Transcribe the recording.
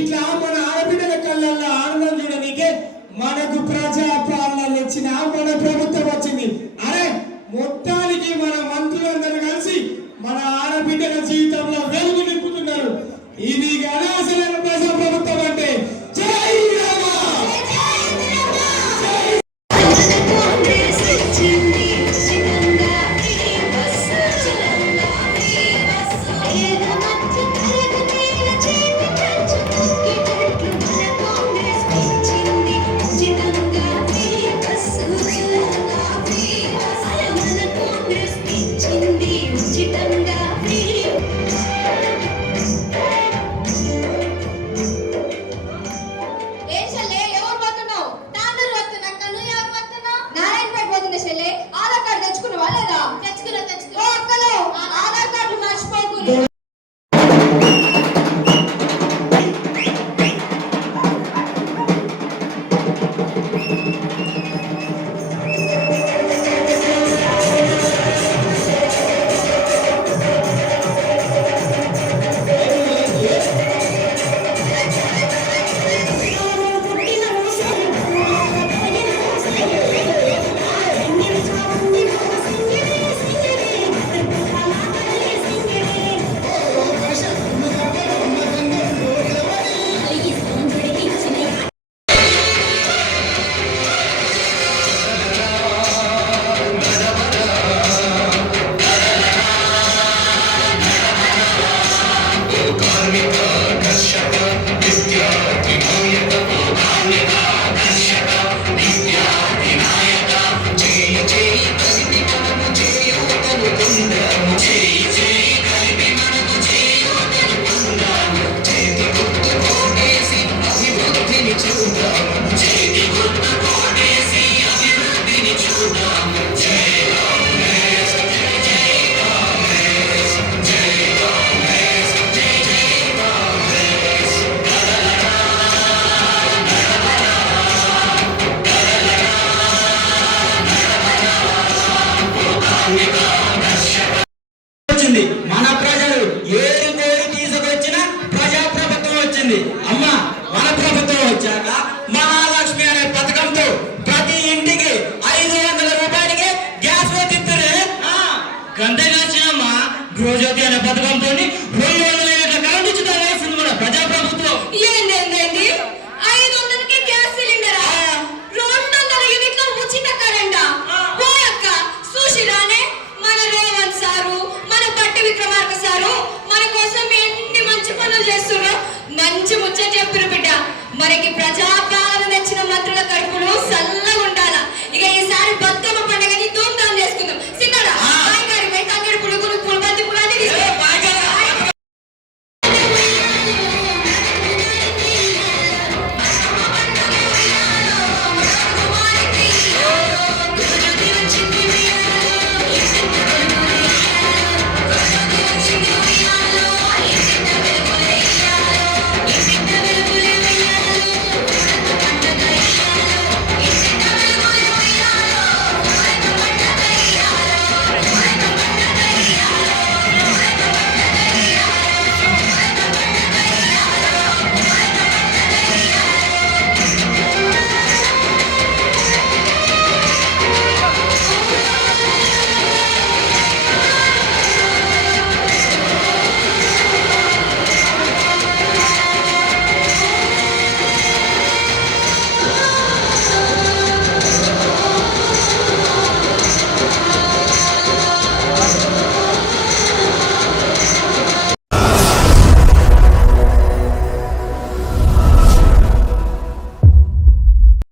ఇట్లా మన ఆడబిడ్డల కళ్ళల్లో ఆనందం చూడనీకే మనకు ప్రజా పాలన వచ్చిన మన ప్రభుత్వం వచ్చింది. అరే మొత్తానికి మన మంత్రులందరూ కలిసి మన ఆడబిడ్డల జీవితంలో వెలుగు నింపుతున్నారు. ఇది కదా అసలైన ప్రజా ప్రభుత్వం అంటే. జై రామ. మన ప్రజలు ఏది కోరి తీసుకొచ్చిన ప్రజా ప్రభుత్వం వచ్చింది. అమ్మ మన ప్రభుత్వం వచ్చాక మహాలక్ష్మి అనే పథకంతో ప్రతి ఇంటికి 500 రూపాయలకి గ్యాస్ పెట్టిస్తున్నారు. గంతేగాచ్చినమ్మా గృహజ్యోతి అనే పథకంతో 200 యూనిట్ల కరెంట్ ఉచితంగా వేస్తుంది మన ప్రజా ప్రభుత్వం. ఏంటండి 500కి గ్యాస్ సిలిండరా? 200 యూనిట్ల ఉచిత కరెంటా? ఓ అక్క సుశీలానే మన రేవంత్ సారు, మన పట్టి విక్రమార్క సారు మన కోసం ఎన్ని మంచి పనులు చేస్తున్నారు. మంచి ముచ్చట చెప్పిన బిడ్డ. మనకి ప్రజా